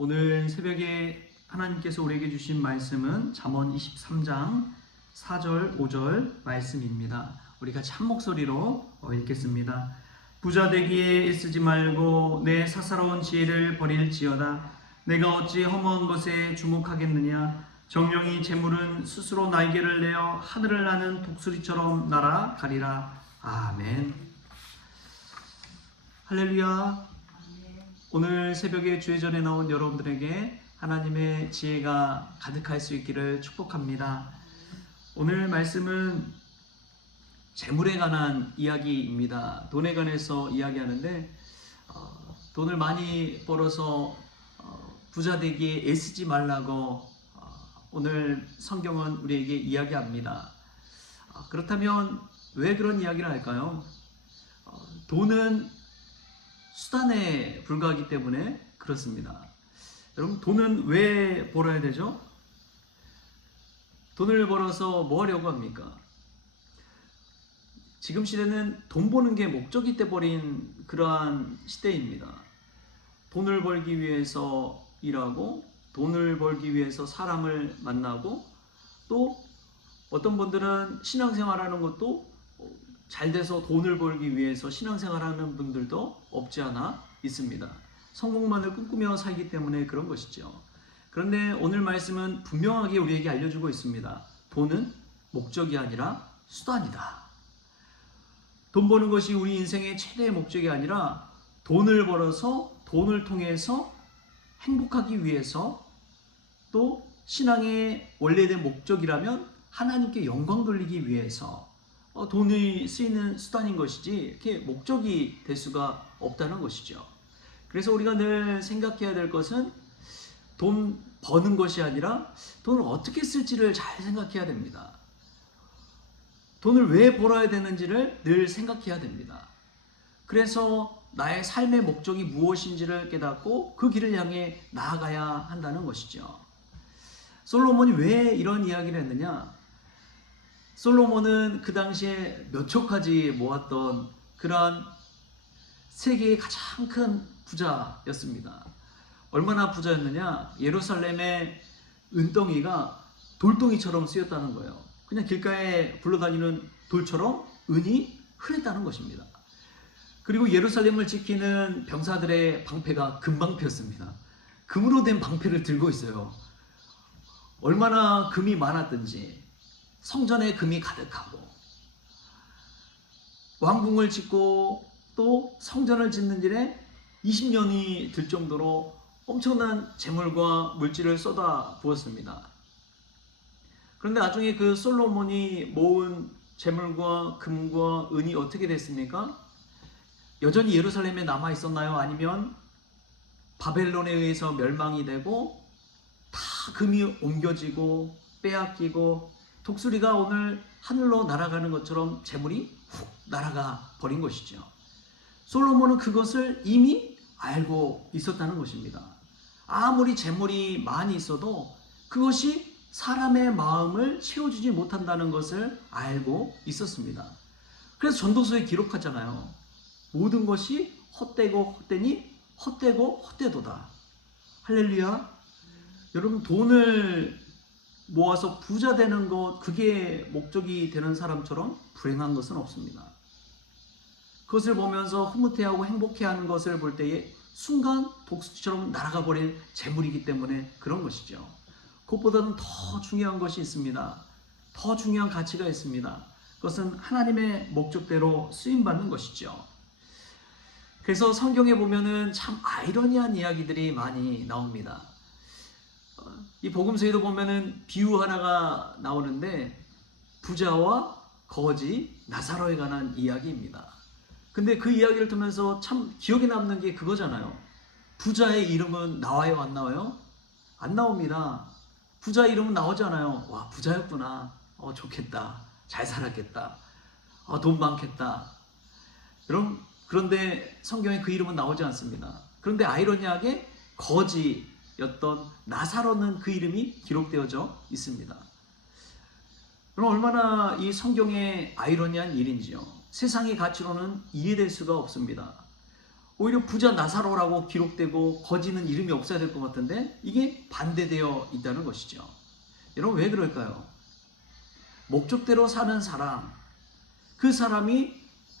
오늘 새벽에 하나님께서 우리에게 주신 말씀은 잠언 23장 4절 5절 말씀입니다. 우리 같이 한 목소리로 읽겠습니다. 부자 되기에 애쓰지 말고 내 사사로운 지혜를 버릴지어다. 내가 어찌 허무한 것에 주목하겠느냐. 정령이 재물은 스스로 날개를 내어 하늘을 나는 독수리처럼 날아가리라. 아멘. 할렐루야. 오늘 새벽에 주의전에 나온 여러분들에게 하나님의 지혜가 가득할 수 있기를 축복합니다. 오늘 말씀은 재물에 관한 이야기입니다. 돈에 관해서 이야기하는데 돈을 많이 벌어서 부자 되기에 애쓰지 말라고 오늘 성경은 우리에게 이야기합니다. 그렇다면 왜 그런 이야기를 할까요? 돈은 수단에 불과하기 때문에 그렇습니다. 여러분, 돈은 왜 벌어야 되죠? 돈을 벌어서 뭐 하려고 합니까? 지금 시대는 돈 버는 게 목적이 돼버린 그러한 시대입니다. 돈을 벌기 위해서 일하고, 돈을 벌기 위해서 사람을 만나고, 또 어떤 분들은 신앙생활하는 것도 잘 돼서 돈을 벌기 위해서 신앙생활하는 분들도 없지 않아 있습니다. 성공만을 꿈꾸며 살기 때문에 그런 것이죠. 그런데 오늘 말씀은 분명하게 우리에게 알려주고 있습니다. 돈은 목적이 아니라 수단이다. 돈 버는 것이 우리 인생의 최대의 목적이 아니라 돈을 벌어서 돈을 통해서 행복하기 위해서, 또 신앙의 원래된 목적이라면 하나님께 영광 돌리기 위해서 돈이 쓰이는 수단인 것이지 이렇게 목적이 될 수가 없다는 것이죠. 그래서 우리가 늘 생각해야 될 것은 돈 버는 것이 아니라 돈을 어떻게 쓸지를 잘 생각해야 됩니다. 돈을 왜 벌어야 되는지를 늘 생각해야 됩니다. 그래서 나의 삶의 목적이 무엇인지를 깨닫고 그 길을 향해 나아가야 한다는 것이죠. 솔로몬이 왜 이런 이야기를 했느냐? 솔로몬은 그 당시에 몇 척까지 모았던 그러한 세계의 가장 큰 부자였습니다. 얼마나 부자였느냐? 예루살렘의 은덩이가 돌덩이처럼 쓰였다는 거예요. 그냥 길가에 굴러다니는 돌처럼 은이 흔했다는 것입니다. 그리고 예루살렘을 지키는 병사들의 방패가 금방패였습니다. 금으로 된 방패를 들고 있어요. 얼마나 금이 많았든지 성전에 금이 가득하고, 왕궁을 짓고 또 성전을 짓는 일에 20년이 들 정도로 엄청난 재물과 물질을 쏟아 부었습니다. 그런데 나중에 그 솔로몬이 모은 재물과 금과 은이 어떻게 됐습니까? 여전히 예루살렘에 남아 있었나요? 아니면 바벨론에 의해서 멸망이 되고 다 금이 옮겨지고 빼앗기고 독수리가 오늘 하늘로 날아가는 것처럼 재물이 훅 날아가 버린 것이죠. 솔로몬은 그것을 이미 알고 있었다는 것입니다. 아무리 재물이 많이 있어도 그것이 사람의 마음을 채워주지 못한다는 것을 알고 있었습니다. 그래서 전도서에 기록하잖아요. 모든 것이 헛되고 헛되니 헛되고 헛되도다. 할렐루야. 여러분, 돈을 모아서 부자 되는 것, 그게 목적이 되는 사람처럼 불행한 것은 없습니다. 그것을 보면서 흐뭇해하고 행복해하는 것을 볼 때에 순간 독수리처럼 날아가 버린 재물이기 때문에 그런 것이죠. 그것보다는 더 중요한 것이 있습니다. 더 중요한 가치가 있습니다. 그것은 하나님의 목적대로 쓰임받는 것이죠. 그래서 성경에 보면은 참 아이러니한 이야기들이 많이 나옵니다. 이 복음서에도 보면은 비유 하나가 나오는데 부자와 거지 나사로에 관한 이야기입니다. 근데 그 이야기를 들으면서 참 기억에 남는 게 그거잖아요. 부자의 이름은 나와요, 안 나와요? 안 나옵니다. 부자 이름은 나오잖아요. 와, 부자였구나. 좋겠다. 잘 살았겠다. 돈 많겠다. 여러분, 그런데 성경에 그 이름은 나오지 않습니다. 그런데 아이러니하게 거지였던 나사로는 그 이름이 기록되어져 있습니다. 그럼 얼마나 이 성경의 아이러니한 일인지요. 세상의 가치로는 이해될 수가 없습니다. 오히려 부자 나사로라고 기록되고 거지는 이름이 없어야 될 것 같은데 이게 반대되어 있다는 것이죠. 여러분 왜 그럴까요? 목적대로 사는 사람, 그 사람이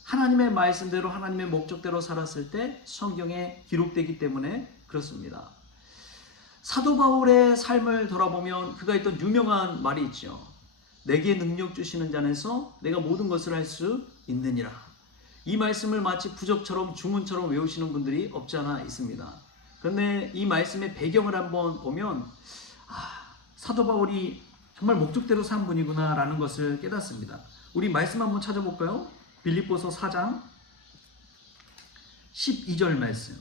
하나님의 말씀대로 하나님의 목적대로 살았을 때 성경에 기록되기 때문에 그렇습니다. 사도 바울의 삶을 돌아보면 그가 했던 유명한 말이 있죠. 내게 능력 주시는 자에서 내가 모든 것을 할 수 있느니라. 이 말씀을 마치 부적처럼 주문처럼 외우시는 분들이 없지 않아 있습니다. 그런데 이 말씀의 배경을 한번 보면 사도 바울이 정말 목적대로 산 분이구나 라는 것을 깨닫습니다. 우리 말씀 한번 찾아볼까요? 빌립보서 4장 12절 말씀.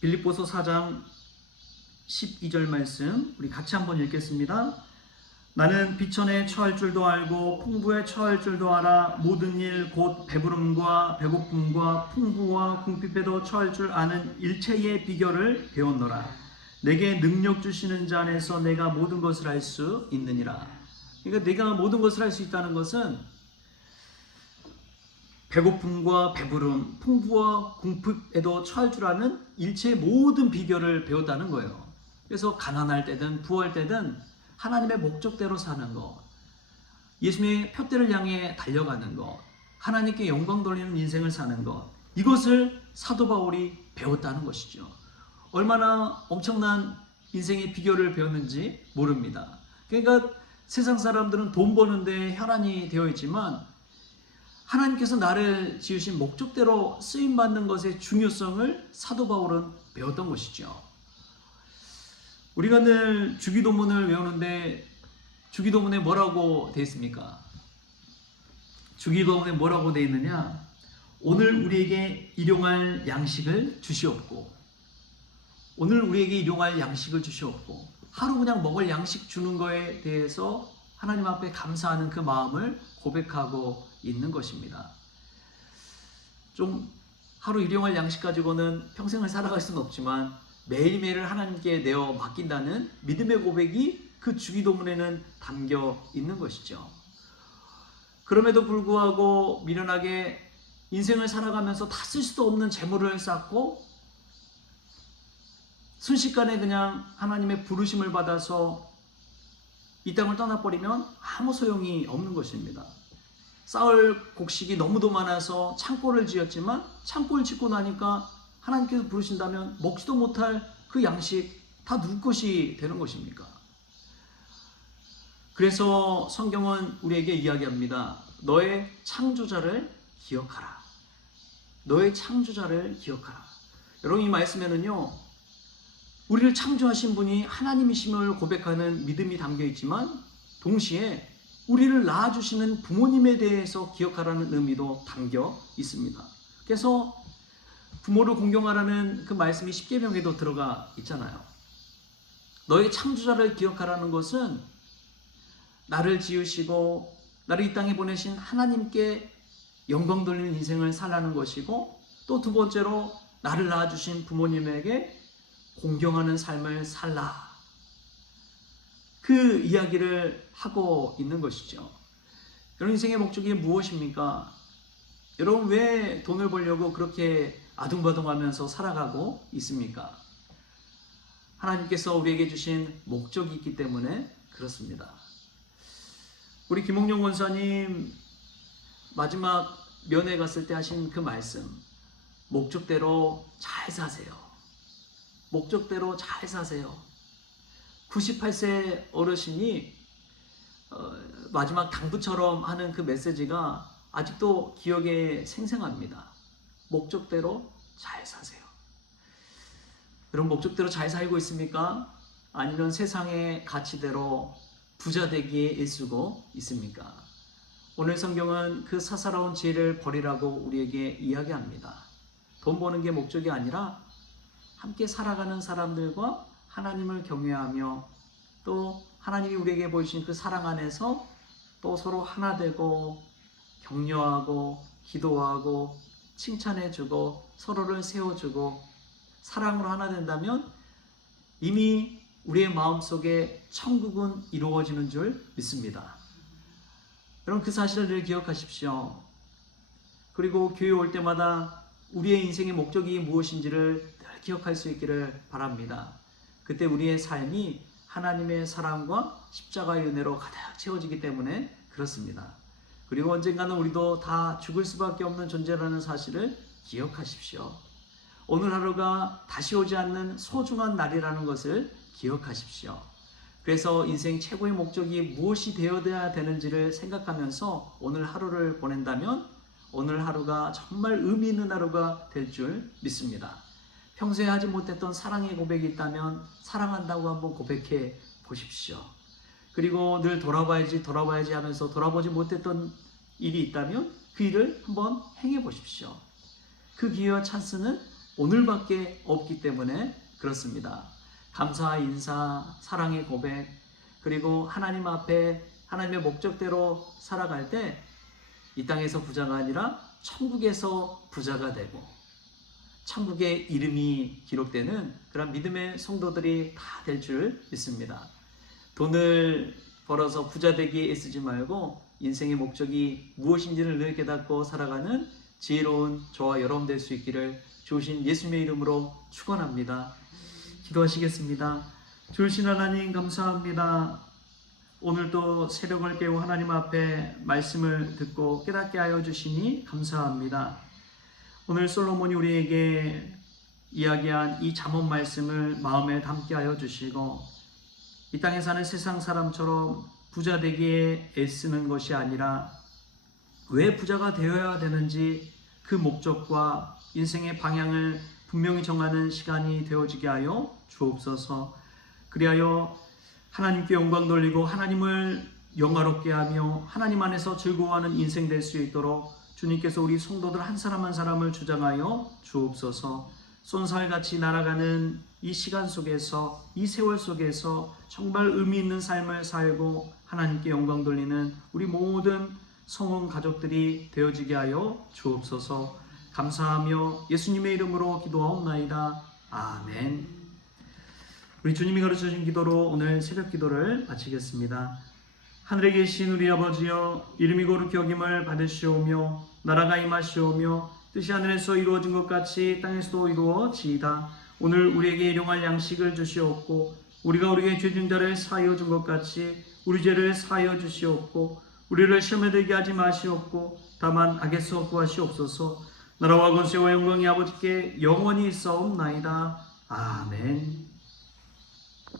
빌립보서 4장 12절 말씀 우리 같이 한번 읽겠습니다. 나는 비천에 처할 줄도 알고 풍부에 처할 줄도 알아 모든 일 곧 배부름과 배고픔과 풍부와 궁핍에도 처할 줄 아는 일체의 비결을 배웠노라. 내게 능력 주시는 자 안에서 내가 모든 것을 할 수 있느니라. 그러니까 내가 모든 것을 할 수 있다는 것은 배고픔과 배부름, 풍부와 궁핍에도 처할 줄 아는 일체의 모든 비결을 배웠다는 거예요. 그래서 가난할 때든 부할 때든 하나님의 목적대로 사는 것, 예수님의 표대를 향해 달려가는 것, 하나님께 영광 돌리는 인생을 사는 것, 이것을 사도 바울이 배웠다는 것이죠. 얼마나 엄청난 인생의 비결을 배웠는지 모릅니다. 그러니까 세상 사람들은 돈 버는데 혈안이 되어 있지만 하나님께서 나를 지으신 목적대로 쓰임받는 것의 중요성을 사도 바울은 배웠던 것이죠. 우리가 늘 주기도문을 외우는데 주기도문에 뭐라고 되어 있습니까? 주기도문에 뭐라고 되어 있느냐? 오늘 우리에게 일용할 양식을 주시옵고, 오늘 우리에게 일용할 양식을 주시옵고, 하루 그냥 먹을 양식 주는 거에 대해서 하나님 앞에 감사하는 그 마음을 고백하고 있는 것입니다. 좀 하루 일용할 양식 가지고는 평생을 살아갈 수는 없지만 매일매일을 하나님께 내어 맡긴다는 믿음의 고백이 그 주기도문에는 담겨 있는 것이죠. 그럼에도 불구하고 미련하게 인생을 살아가면서 다 쓸 수도 없는 재물을 쌓고 순식간에 그냥 하나님의 부르심을 받아서 이 땅을 떠나버리면 아무 소용이 없는 것입니다. 쌓을 곡식이 너무도 많아서 창고를 지었지만 창고를 짓고 나니까 하나님께서 부르신다면 먹지도 못할 그 양식 다 누구 것이 되는 것입니까? 그래서 성경은 우리에게 이야기합니다. 너의 창조자를 기억하라. 너의 창조자를 기억하라. 여러분 이 말씀에는요, 우리를 창조하신 분이 하나님이심을 고백하는 믿음이 담겨 있지만 동시에 우리를 낳아주시는 부모님에 대해서 기억하라는 의미도 담겨 있습니다. 그래서 부모를 공경하라는 그 말씀이 십계명에도 들어가 있잖아요. 너의 창조자를 기억하라는 것은 나를 지으시고 나를 이 땅에 보내신 하나님께 영광 돌리는 인생을 살라는 것이고, 또 두 번째로 나를 낳아주신 부모님에게 공경하는 삶을 살라, 그 이야기를 하고 있는 것이죠. 여러분 인생의 목적이 무엇입니까? 여러분 왜 돈을 벌려고 그렇게 아둥바둥하면서 살아가고 있습니까? 하나님께서 우리에게 주신 목적이 있기 때문에 그렇습니다. 우리 김홍룡 원사님 마지막 면회 갔을 때 하신 그 말씀, 목적대로 잘 사세요. 목적대로 잘 사세요. 98세 어르신이 마지막 당부처럼 하는 그 메시지가 아직도 기억에 생생합니다. 목적대로 잘 사세요. 여러분 목적대로 잘 살고 있습니까? 아니면 세상의 가치대로 부자 되기에 애쓰고 있습니까? 오늘 성경은 그 사사로운 지혜를 버리라고 우리에게 이야기합니다. 돈 버는 게 목적이 아니라 함께 살아가는 사람들과 하나님을 경외하며 또 하나님이 우리에게 보여주신 그 사랑 안에서 또 서로 하나 되고 격려하고 기도하고 칭찬해주고 서로를 세워주고 사랑으로 하나 된다면 이미 우리의 마음속에 천국은 이루어지는 줄 믿습니다. 여러분 그 사실을 늘 기억하십시오. 그리고 교회 올 때마다 우리의 인생의 목적이 무엇인지를 늘 기억할 수 있기를 바랍니다. 그때 우리의 삶이 하나님의 사랑과 십자가의 은혜로 가득 채워지기 때문에 그렇습니다. 그리고 언젠가는 우리도 다 죽을 수밖에 없는 존재라는 사실을 기억하십시오. 오늘 하루가 다시 오지 않는 소중한 날이라는 것을 기억하십시오. 그래서 인생 최고의 목적이 무엇이 되어야 되는지를 생각하면서 오늘 하루를 보낸다면 오늘 하루가 정말 의미 있는 하루가 될 줄 믿습니다. 평소에 하지 못했던 사랑의 고백이 있다면 사랑한다고 한번 고백해 보십시오. 그리고 늘 돌아봐야지 하면서 돌아보지 못했던 일이 있다면 그 일을 한번 행해 보십시오. 그 기회와 찬스는 오늘밖에 없기 때문에 그렇습니다. 감사, 인사, 사랑의 고백, 그리고 하나님 앞에 하나님의 목적대로 살아갈 때 이 땅에서 부자가 아니라 천국에서 부자가 되고 천국의 이름이 기록되는 그런 믿음의 성도들이 다 될 줄 믿습니다. 돈을 벌어서 부자 되기에 애쓰지 말고 인생의 목적이 무엇인지를 늘 깨닫고 살아가는 지혜로운 저와 여러분 될 수 있기를 주신 예수님의 이름으로 축원합니다. 기도하시겠습니다. 주신 하나님 감사합니다. 오늘도 새벽을 깨워 하나님 앞에 말씀을 듣고 깨닫게 하여 주시니 감사합니다. 오늘 솔로몬이 우리에게 이야기한 이 잠언 말씀을 마음에 담게 하여 주시고 이 땅에 사는 세상 사람처럼 부자 되기에 애쓰는 것이 아니라 왜 부자가 되어야 되는지 그 목적과 인생의 방향을 분명히 정하는 시간이 되어지게 하여 주옵소서. 그리하여 하나님께 영광 돌리고 하나님을 영화롭게 하며 하나님 안에서 즐거워하는 인생 될 수 있도록 주님께서 우리 성도들 한 사람 한 사람을 주장하여 주옵소서. 쏜살같이 날아가는 이 시간 속에서 이 세월 속에서 정말 의미 있는 삶을 살고 하나님께 영광 돌리는 우리 모든 성원 가족들이 되어지게 하여 주옵소서. 감사하며 예수님의 이름으로 기도하옵나이다. 아멘. 우리 주님이 가르쳐주신 기도로 오늘 새벽 기도를 마치겠습니다. 하늘에 계신 우리 아버지여, 이름이 거룩히 여김을 받으시오며 나라가 임하시오며 뜻이 하늘에서 이루어진 것 같이 땅에서도 이루어지이다. 오늘 우리에게 일용할 양식을 주시옵고 우리가 우리에게 죄진 자를 사하여 준 것 같이 우리 죄를 사하여 주시옵고 우리를 시험에 들게 하지 마시옵고 다만 악에서 구하시옵소서. 나라와 권세와 영광이 아버지께 영원히 있사옵나이다. 아멘.